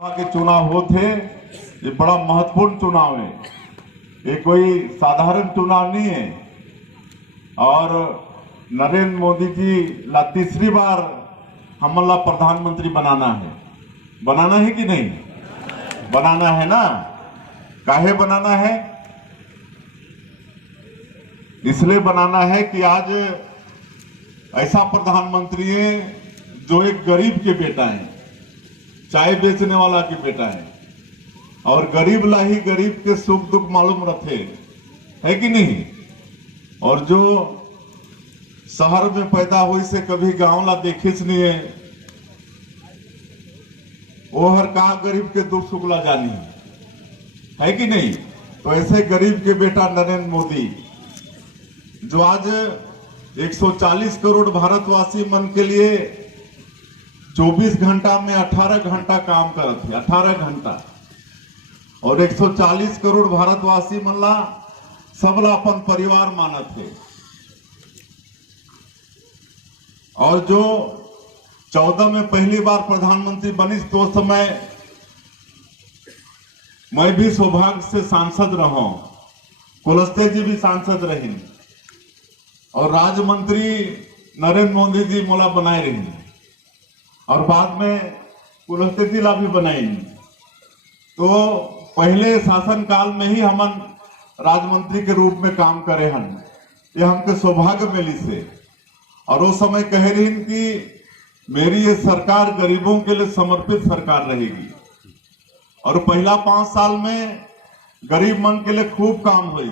के चुनाव होते, ये बड़ा महत्वपूर्ण चुनाव है। ये कोई साधारण चुनाव नहीं है। और नरेंद्र मोदी जी ला तीसरी बार हमला प्रधानमंत्री बनाना है कि नहीं? बनाना है ना। काहे बनाना है? इसलिए बनाना है कि आज ऐसा प्रधानमंत्री है जो एक गरीब के बेटा है, चाय बेचने वाला के बेटा है, और गरीब ला ही गरीब के सुख दुख मालूम रहते है कि नहीं। और जो शहर में पैदा हुई से कभी गांव ला देखिस नहीं है, वो हर कहा गरीब के दुख सुख ला जानी है कि नहीं। तो ऐसे गरीब के बेटा नरेंद्र मोदी जो आज 140 करोड़ भारतवासी मन के लिए 24 घंटा में 18 घंटा काम करते थे, 18 घंटा। और 140 करोड़ भारतवासी मनला सबला अपन परिवार मानत थे। और जो 14 में पहली बार प्रधानमंत्री बनी तो उस समय मैं भी सौभाग्य से सांसद रहा, कुलस्ते जी भी सांसद रही, और राज्य मंत्री नरेंद्र मोदी जी मोला बनाए रही, और बाद में कुलस्ते जी ला भी बनाई। तो पहले शासन काल में ही हमन राजमंत्री के रूप में काम करे हन, ये हमके सौभाग्य मिली से। और उस समय कह रही कि मेरी ये सरकार गरीबों के लिए समर्पित सरकार रहेगी। और पहला 5 साल में गरीब मन के लिए खूब काम हुई।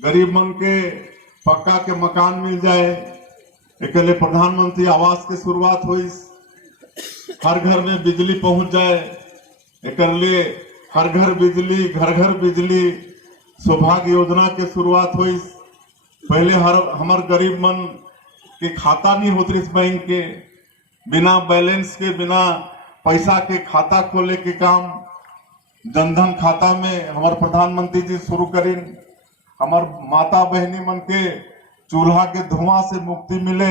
गरीब मन के पक्का के मकान मिल जाए, एक प्रधानमंत्री आवास की शुरुआत हुई, हर घर में बिजली पहुंच जाए, एक लिए हर घर बिजली, घर घर बिजली सौभाग्य योजना के शुरुआत हुई। पहले हमार गरीब मन के खाता नहीं होती इस बैंक के, बिना बैलेंस के, बिना पैसा के खाता खोले के काम जनधन खाता में हमारे प्रधानमंत्री जी शुरू करें। हमार माता बहनी मन के चूल्हा के धुआं से मुक्ति मिले,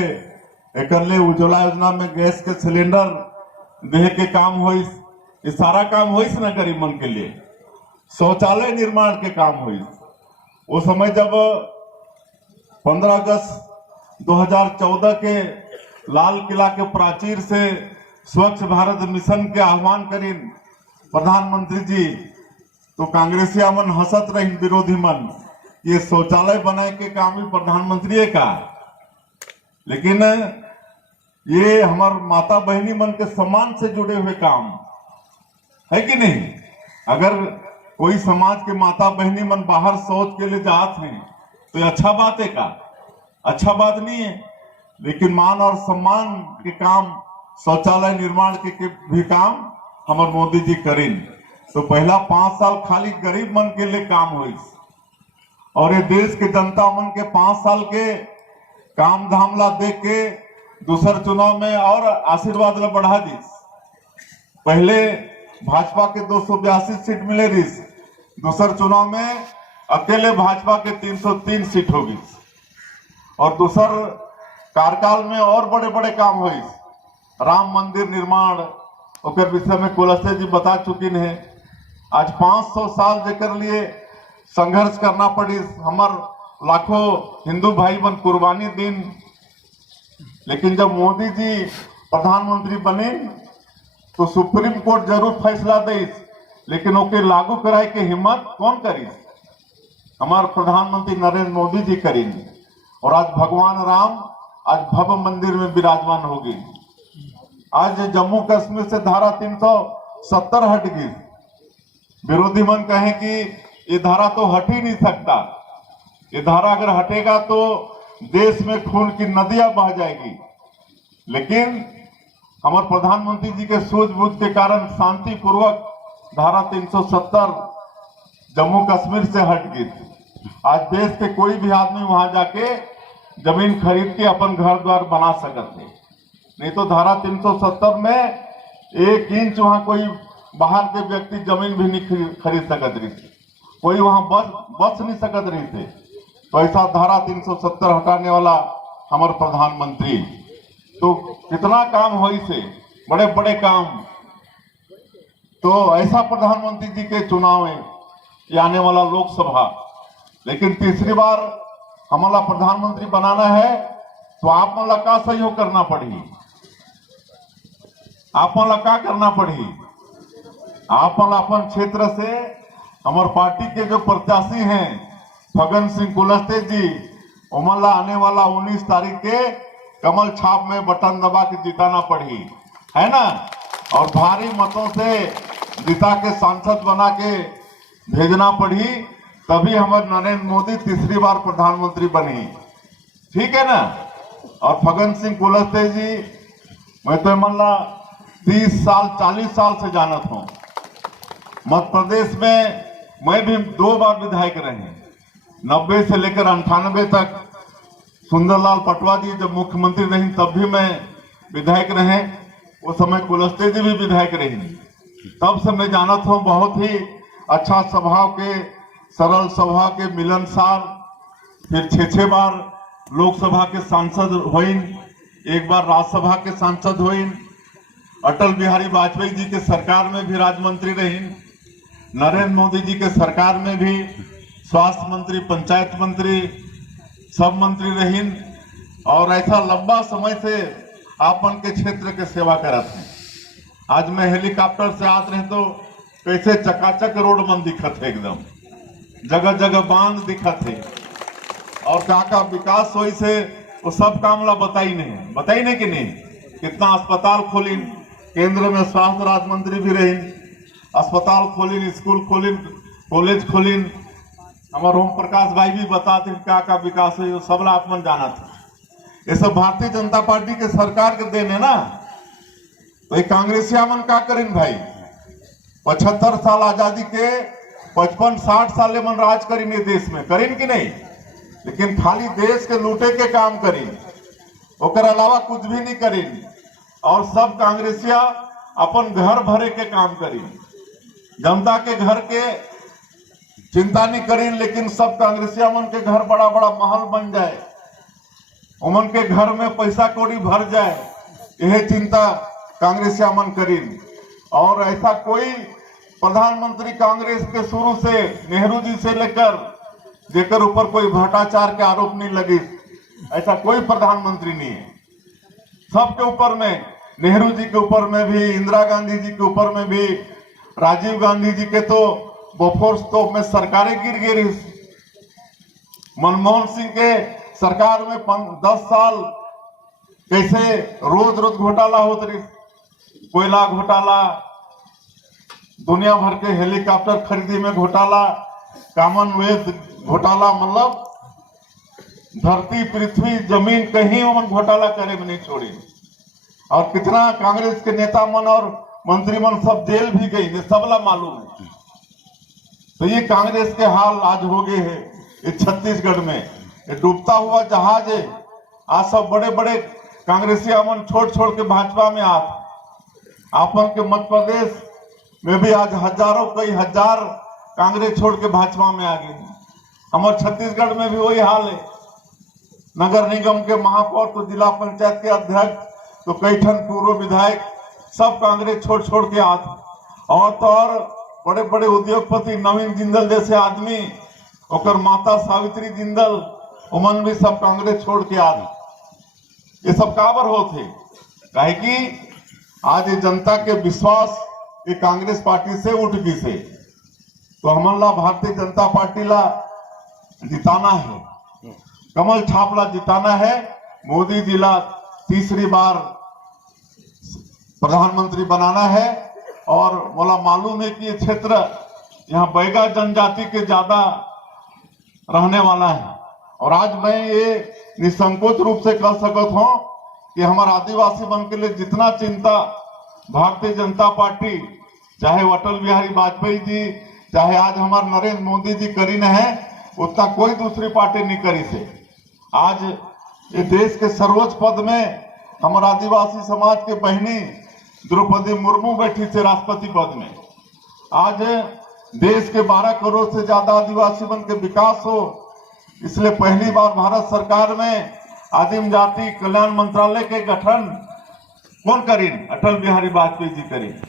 एक उज्ज्वला योजना में गैस के सिलेंडर देह के काम होइस, ये सारा काम होइस ना गरीब मन के लिए। शौचालय निर्माण के काम होइस। वो समय जब 15 अगस्त 2014 के लाल किला के प्राचीर से स्वच्छ भारत मिशन के आह्वान करें प्रधानमंत्री जी, तो कांग्रेसिया मन हंसत रही, विरोधी मन, ये शौचालय बनाए के काम ही प्रधानमंत्री का। लेकिन ये हमार माता बहनी मन के सम्मान से जुड़े हुए काम है कि नहीं। अगर कोई समाज के माता बहनी मन बाहर शौच के लिए जाते हैं तो ये अच्छा बात है का? अच्छा बात नहीं है। लेकिन मान और सम्मान के काम, शौचालय निर्माण के भी काम हमारे मोदी जी करें। तो पहला 5 साल खाली गरीब मन के लिए काम हुई, और ये देश के जनता मन के 5 साल के काम धाम ला देख के दूसर चुनाव में और आशीर्वाद ला बढ़ा दी। पहले भाजपा के 282 सीट मिले रही, दूसर चुनाव में अकेले भाजपा के 303 सीट होगी। और दूसर कार्यकाल में और बड़े बड़े काम हुई, राम मंदिर निर्माण, और विषय में कुलस्ते जी बता चुकी है। आज 500 साल जेकर लिए संघर्ष करना पड़ी, हमार लाखों हिंदू भाई बन कुर्बानी दिन। लेकिन जब मोदी जी प्रधानमंत्री बने तो सुप्रीम कोर्ट जरूर फैसला दे, लेकिन ओके लागू कराए के हिम्मत कौन करी? हमारे प्रधानमंत्री नरेंद्र मोदी जी करेंगे। और आज भगवान राम आज भव्य मंदिर में विराजमान होगी। आज जम्मू कश्मीर से धारा 370 हट गई। विरोधी मन कहे कि ये धारा तो हट ही नहीं सकता, ये धारा अगर हटेगा तो देश में खून की नदियां बह जाएगी। लेकिन हमारे प्रधानमंत्री जी के सूझबूझ के कारण शांतिपूर्वक धारा 370 जम्मू कश्मीर से हट गई। आज देश के कोई भी आदमी वहां जाके जमीन खरीद के अपन घर द्वार बना सकते, नहीं तो धारा 370 में 1 इंच वहां कोई बाहर के व्यक्ति जमीन भी नहीं खरीद सकत रही थी, कोई वहां बस नहीं सकत रही थे। तो ऐसा धारा 370 हटाने वाला हमारे प्रधानमंत्री, तो कितना काम हो, इसे बड़े बड़े काम तो ऐसा प्रधानमंत्री जी के चुनाव है ये आने वाला लोकसभा, लेकिन तीसरी बार हमारा प्रधानमंत्री बनाना है तो आप मला का सहयोग करना पड़ी, आप मला का करना पड़ी। आप मला अपन क्षेत्र से हमारे पार्टी के जो प्रत्याशी हैं फगन सिंह कुलस्ते जी, उमला आने वाला 19 तारीख के कमल छाप में बटन दबा के जिताना पड़ी, है ना, और भारी मतों से जिता के सांसद बना के भेजना पड़ी, तभी हमारे नरेंद्र मोदी तीसरी बार प्रधानमंत्री बनी, ठीक है ना। और फगन सिंह कुलस्ते जी मैं तो मल्ला 30 साल 40 साल से जानत हूं। मध्य प्रदेश में मैं भी 2 बार विधायक रहे, 90 से लेकर 98 तक। सुंदरलाल पटवा जी जब मुख्यमंत्री रही तब भी मैं विधायक रहे, उस समय कुलस्ते जी भी विधायक रही, तब से मैं जानत हूं। बहुत ही अच्छा स्वभाव के, सरल स्वभाव के, मिलनसार। फिर 6 बार लोकसभा के सांसद हुईन, 1 बार राज्यसभा के सांसद हुईन। अटल बिहारी वाजपेयी जी के सरकार में भी राज्य मंत्री रहीन, नरेंद्र मोदी जी के सरकार में भी स्वास्थ्य मंत्री, पंचायत मंत्री, सब मंत्री रहीन। और ऐसा लंबा समय से आपन के क्षेत्र के सेवा करत हैं। आज मैं हेलीकॉप्टर से आत रहे तो कैसे चकाचक रोड मन दिखत है, एकदम जगह जगह बांध दिखत है, और का विकास हो से वो सब काम ला बताई नहीं कि नहीं। कितना अस्पताल खोलिन, केंद्र में स्वास्थ्य राज्य मंत्री भी रहीन, अस्पताल choline, school choline, college choline. हमारे ओम प्रकाश भाई भी बताते का विकास है, सब ला आप मन जाना था। ये सब भारतीय जनता पार्टी के सरकार के देन है ना। तो ये कांग्रेसिया मन का करीन भाई, 75 साल आजादी के 55-60 साल मन राज करीन देश में, करीन कि नहीं। लेकिन खाली देश के लूटे के काम करीन, ओकर अलावा कुछ भी नहीं करीन। और सब कांग्रेसिया अपन घर भरे के काम करीन, जनता के घर के चिंता नहीं करीन। लेकिन सब कांग्रेसिया मन के घर बड़ा बड़ा महल बन जाए, उमन के घर में पैसा कौड़ी भर जाए, यह चिंता कांग्रेसिया मन करीन। और ऐसा कोई प्रधानमंत्री कांग्रेस के शुरू से नेहरू जी से लेकर जेकर ऊपर कोई भ्रष्टाचार के आरोप नहीं लगी, ऐसा कोई प्रधानमंत्री नहीं है। सबके ऊपर में, नेहरू जी के ऊपर में भी, इंदिरा गांधी जी के ऊपर में भी, राजीव गांधी जी के तो बोफोर्स तोप में सरकारें गिर गई। मनमोहन सिंह के सरकार में 10 साल कैसे रोज रोज घोटाला होत रही, कोयला घोटाला, दुनिया भर के हेलीकॉप्टर खरीदी में घोटाला, कॉमनवेल्थ घोटाला, मतलब धरती पृथ्वी जमीन कहीं उमन घोटाला करे में नहीं छोड़ी। और कितना कांग्रेस के नेता मन और मंत्री मन सब जेल भी गई, सबला मालूम है। तो ये कांग्रेस के हाल आज हो गए हैं छत्तीसगढ़ में। ये डूबता हुआ जहाज है। आज सब बड़े बड़े कांग्रेसी मन छोड़ के भाजपा में आपन के मध्य प्रदेश में भी आज हजारों, कई हजार कांग्रेस छोड़ के भाजपा में आ गए। हमारे छत्तीसगढ़ में भी वही हाल है। नगर निगम के महापौर तो जिला पंचायत के अध्यक्ष तो कई ठन पूर्व विधायक सब कांग्रेस छोड़ के आते। और तो और बड़े बड़े उद्योगपति नवीन जिंदल जैसे आदमी, और माता सावित्री जिंदल, उमन भी सब कांग्रेस छोड़ के आते। ये सब काबर होते काहे कि आज ये जनता के विश्वास ये कांग्रेस पार्टी से उठ गई से। तो हमला भारतीय जनता पार्टी ला जिताना है, कमल छाप ला जिताना है, मोदी जी ला तीसरी बार प्रधानमंत्री बनाना है। और बोला मालूम है कि ये क्षेत्र यहाँ बैगा जनजाति के ज्यादा रहने वाला है। और आज मैं ये निसंकोच रूप से कह सकता हूं कि हमारे आदिवासी मन के लिए जितना चिंता भारतीय जनता पार्टी, चाहे अटल बिहारी वाजपेयी जी, चाहे आज हमारे नरेंद्र मोदी जी करी न है, उतना कोई दूसरी पार्टी नहीं करी से। आज ये देश के सर्वोच्च पद में हमारे आदिवासी समाज के बहनी द्रौपदी मुर्मू बैठी थे राष्ट्रपति पद में। आज देश के 12 करोड़ से ज्यादा आदिवासी मन के विकास हो, इसलिए पहली बार भारत सरकार में आदिम जाति कल्याण मंत्रालय के गठन कौन करीन? अटल बिहारी वाजपेयी जी करीन।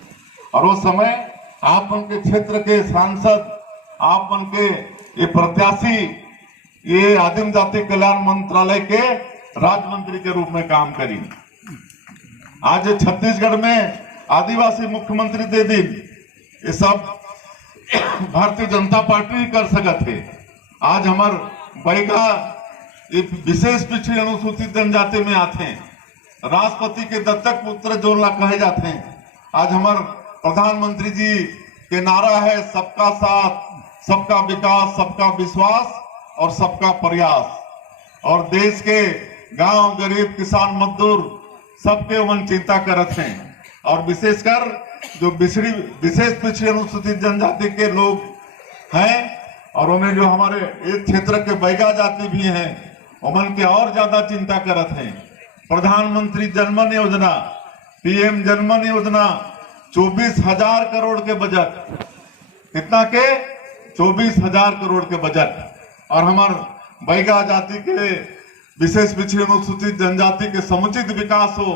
और उस समय आप उनके क्षेत्र के सांसद, आप उनके ये प्रत्याशी ये आदिम जाति कल्याण मंत्रालय के राज्य मंत्री के रूप में काम करी। आज छत्तीसगढ़ में आदिवासी मुख्यमंत्री दे दी, ये सब भारतीय जनता पार्टी कर सकत है। आज हमार बैगा ये विशेष पिछड़ी अनुसूचित जनजाति में आते हैं, राष्ट्रपति के दत्तक पुत्र जो ला कहे जाते हैं। आज हमार प्रधानमंत्री जी के नारा है सबका साथ, सबका विकास, सबका विश्वास और सबका प्रयास। और देश के गांव, गरीब, किसान, मजदूर सबके उमन चिंता करत हैं। और विशेषकर जो विशेष पिछड़ी अनुसूचित जनजाति के लोग हैं और उन्हें जो हमारे एक क्षेत्र के बैगा जाति भी हैं, उमन के और ज्यादा चिंता करत हैं। प्रधानमंत्री जनमन योजना, पीएम जनमन योजना 24,000 करोड़ के बजट, कितना के 24,000 करोड़ के बजट। और हमार बैगा जाति के विशेष पिछड़ी अनुसूचित जनजाति के समुचित विकास हो,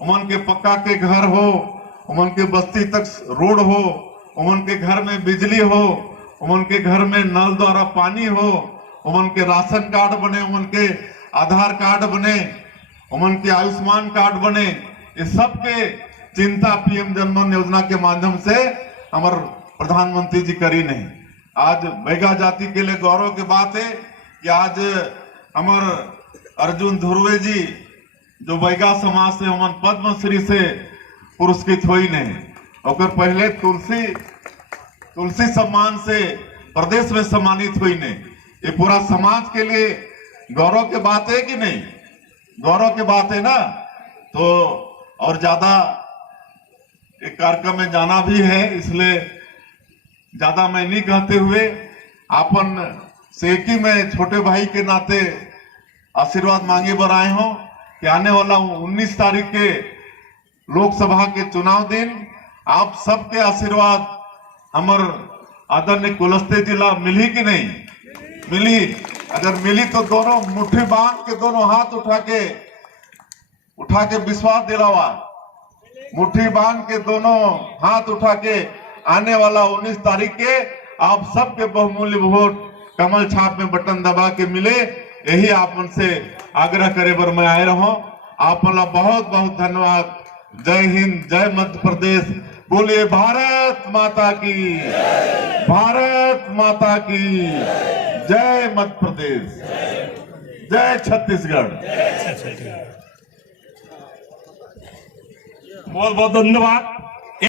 उमन के पक्का के घर हो, उमन के बस्ती तक रोड हो, उमन के घर में बिजली हो, उमन के घर में नल द्वारा पानी हो, उमन के राशन कार्ड बने, उमन के आधार कार्ड बने, उमन के आयुष्मान कार्ड बने। ये सब के चिंता पीएम जनमन योजना के माध्यम से हमारे प्रधानमंत्री जी करी नहीं। आज बैगा जाति के लिए गौरव की बात है कि आज हमारे अर्जुन धुर्वे जी जो बैगा समाज से हमन पद्मश्री से पुरस्कृत हुई नहीं, और पहले तुलसी सम्मान से प्रदेश में सम्मानित हुई नहीं। ये पूरा समाज के लिए गौरव की बात है कि नहीं? गौरव की बात है ना। तो और ज्यादा एक कार्यक्रम में जाना भी है, इसलिए ज्यादा मैं नहीं कहते हुए आपन सेकी में छोटे भाई के नाते आशीर्वाद मांगे बर आए हो कि आने वाला 19 तारीख के लोकसभा के चुनाव दिन आप सबके आशीर्वाद हमर आदरणीय कुलस्ते जिला मिली कि नहीं मिली? अगर मिली तो दोनों मुट्ठी बांध के दोनों हाथ उठा के विश्वास दिलावा, मुट्ठी बांध के दोनों हाथ उठा के आने वाला 19 तारीख के आप सबके बहुमूल्य वोट कमल छाप में बटन दबा के मिले, यही आप उनसे आग्रह करे बर मैं आए रहो। आप बहुत बहुत धन्यवाद। जय हिंद, जय मध्य प्रदेश। बोलिए भारत माता की, भारत माता की जय। मध्य प्रदेश, जय छत्तीसगढ़। बहुत बहुत धन्यवाद।